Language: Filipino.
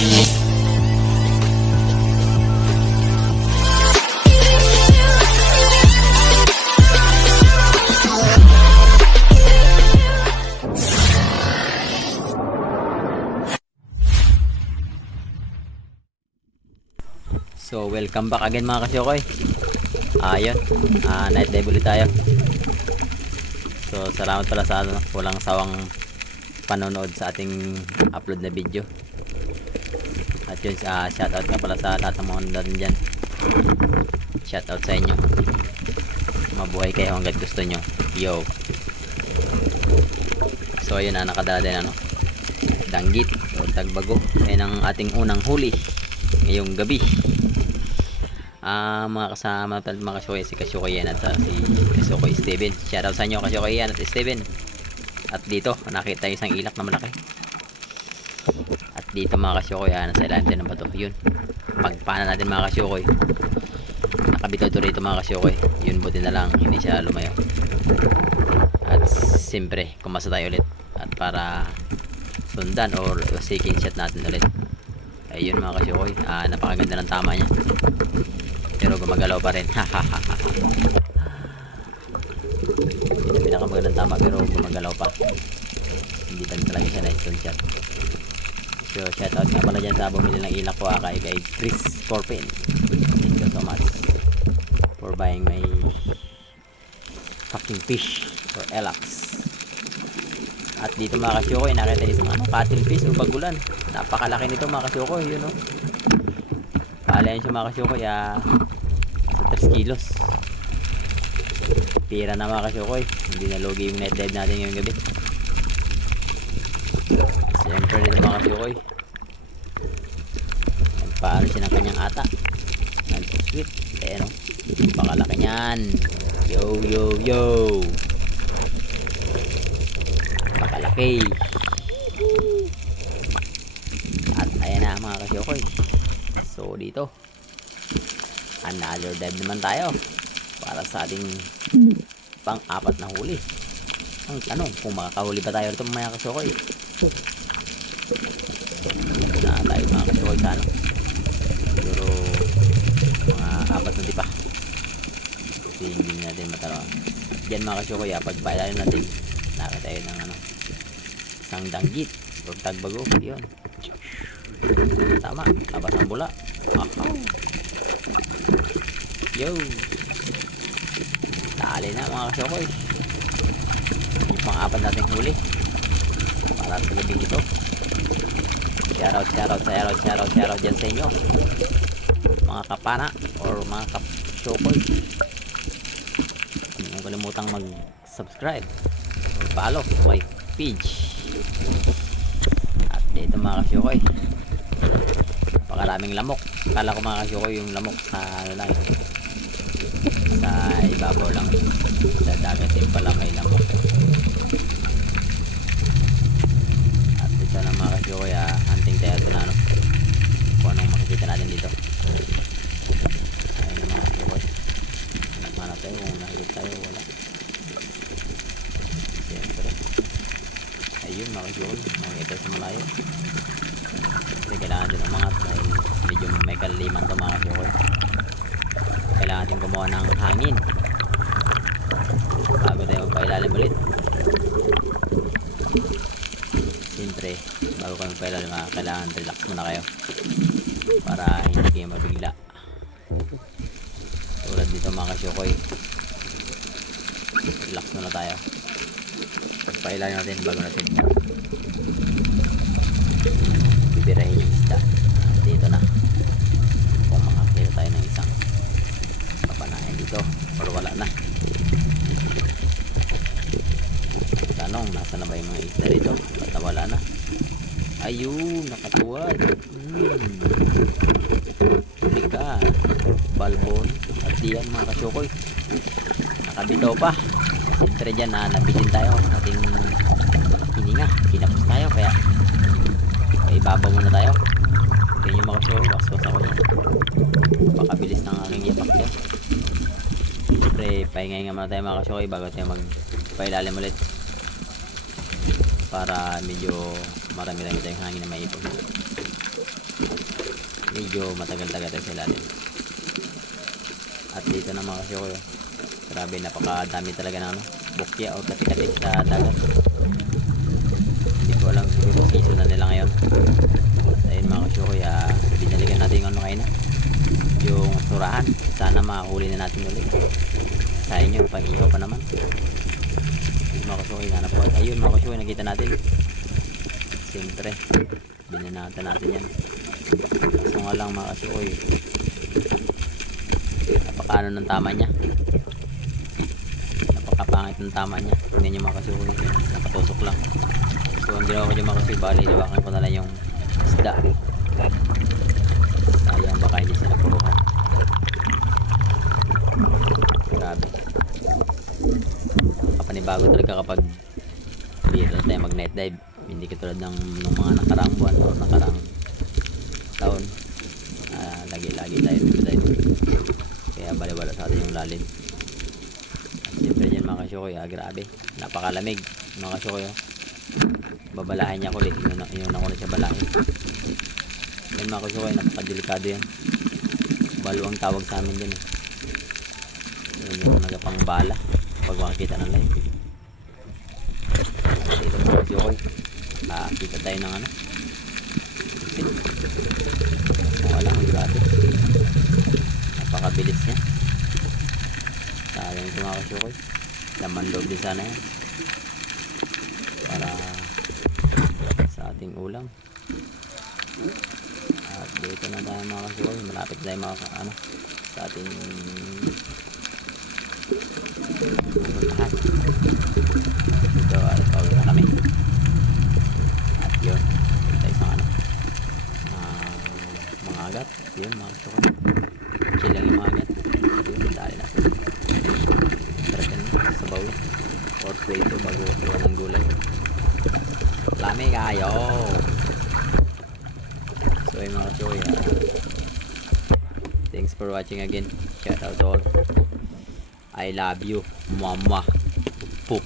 So welcome back again mga kasyokoy. Ayun, night dive ulit tayo. So salamat pala sa walang sawang panonood sa ating upload na video. At yun, shoutout ka pala sa lahat ng mga nanonood dyan. Shoutout sa inyo. Mabuhay kayo hanggat gusto nyo. Yo. So ayun, nakadala din danggit o tagbago. Ayan ang ating unang huli ngayong gabi. Mga kasama mga kasyokoy, si Kasyokoy yan at si Kasyokoy Steven. Shoutout sa inyo Kasyokoy yan at Steven. At dito nakita yung isang ilak na malaki. At dito mga kasyokoy, nasa ilalim din ng bato. Yun, pagpana natin mga kasyokoy. Nakabitaw to rito mga kasyokoy. Yun, buti na lang hindi siya lumayo. At siyempre kumasa tayo ulit at para sundan or second shot natin ulit. Ayun mga kasyokoy, napakaganda ng tama niya. Pero gumagalaw pa rin. Hindi na pinakamagandang tama pero gumagalaw pa. Hindi pa talaga siya na stone shot. So shoutout nga pala dyan sa bumili ng ilak ko kay Chris Corpin. Thank you so much for buying my fucking fish or elax. At dito mga kasyokoy, nakita niyo isang cuttlefish o bagulan. Napakalaki nito mga kasyokoy, yun o. Palayan siya mga kasyokoy, nasa 3 kilos. Pira na mga kasyokoy, hindi na logi yung net dive natin ngayong gabi. Siyempre dito mga kasyokoy, nagpaano siya ng kanyang ata, nag-sweet. Ayan o, napakalaki nyan. Yo yo yo, napakalaki. At ayan na mga kasyokoy. So dito another dive naman tayo para sa ating pang-apat na huli. Ang tanong kung makakahuli ba tayo rito mga kasyokoy. So na tayo mga kasyokoy sa siguro mga 4 na dipa kasi hindi natin mataraw. Diyan mga kasyokoy, pagpailalim natin nakita tayo ng isang danggit o tagbago. Yun, tama, labas ang bula. Yo, dali na mga kasyokoy, yung pang-apat nating huli para sa gabing ito. Shoutout dyan sa inyo mga kapana or mga kasyokoy. Huwag niyong kalimutang mag subscribe or follow my page. At dito mga kasyokoy, pakaraming lamok. Kala ko mga kasyokoy yung lamok sa sa ibabaw lang, sa dagat din pala may lamok. At isa na mga kasyokoy, hunting tayo ito na kung anong makikita natin dito. Ayun na mga kasyokoy, hanap tayo kung nakikita tayo. Wala, siyempre. Ayun mga kasyokoy, makikita sa malayo. Kasi kailangan din umangat dahil medyo may kalaliman ito mga kasyokoy. Kailangan natin gumawa ng hangin bago tayo magpailalim ulit. Siyempre bago kayo magpailalim, kailangan relax muna kayo para hindi kayo mabigla. Tulad dito mga kasyokoy, relax muna tayo. Pagpailalim natin bago natin bibirahin yung isda. Dito na kung makakita tayo ng isang papanahin dito or wala na. Tanong, nasa na ba yung mga isda dito at wala na. Ayun, nakatuwad. Lika, balbon at diyan mga kasyokoy, nakabitaw pa. Siyempre dyan nabitin tayo sa ating hininga, kinapos tayo kaya ibabaw muna tayo. Kaya yung mga kasyokoy, waswas ako dyan, napakabilis ng aking yapak dyan. Siyempre pahingahin nga muna tayo mga kasyokoy bago tayo magpailalim ulit para medyo marami-rami tayong hangin na maipon. medyo matagal-tagal tayo sa ilalim. At dito na mga kasyokoy, grabe, napakadami talaga ng ano, bukya o kati-kati sa dagat. Hindi ko alam, siguro season na nila ngayon. At ayun mga kasyokoy, binalikan natin yung ano kayo na, yung surahan. Sana makahuli na natin ulit. Sayang yun, pang-ihaw pa naman. Mga kasyokoy, hanap po. Ayun mga kasyokoy, nakita natin. Siyempre, binanatan natin yan. Kaso nga lang mga kasyokoy, napakano ng tama niya, napakapangit ng tama niya. Tingnan nyo mga kasyokoy, nakatusok lang. So ang ginawa ko dyan mga kasyokoy, bali liwakan ko na lang yung isda. Sayang, baka hindi siya napuruhan. Grabe, kapanibago talaga kapag dito tayo mag net dive. Hindi katulad ng mga nakarang buwan o nakarang taon. Lagi-lagi tayo dito dive, kaya baliwala sa atin yung lalim. At siyempre dyan mga kasyokoy, grabe, napakalamig mga kasyokoy. Babalahin niya ko ulit, yun ako na siya balahin. Yan mga kasyokoy, napakadelikado yan. Balo ang tawag sa amin dyan. Yun yung nagapang bala pag makikita ng live. At dito mga kasyokoy, kita tayo ng ano, walang grabe, napakabilis niya. Sayang ito mga kasyokoy, laman loob din sana yan para sa ating ulam. At dito na tayo mga kasyokoy, malapit tayo mga ano, sa ating pupuntahan. Dito ay pauwi na kami. At yun, tayo sa ano, mga agat. Yun mga kasyokoy, chill lang yung mga agat. Yun, dali natin tarapan sa bawi or prito bago gawa ng gulay. Lami kayo. So yun mga kasyokoy, thanks for watching again. Shout out all, I love you mama. Poop.